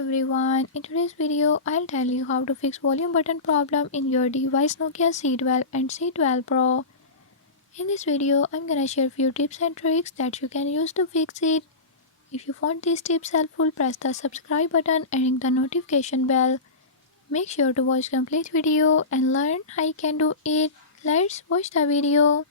everyone, in today's video I'll tell you how to fix volume button problem in your device Nokia C12 and C12 Pro. In this video I'm gonna share few tips and tricks that you can use to fix it. If you found these tips helpful, press the subscribe button and ring the notification bell. Make sure to watch complete video and learn how you can do it. Let's watch the video.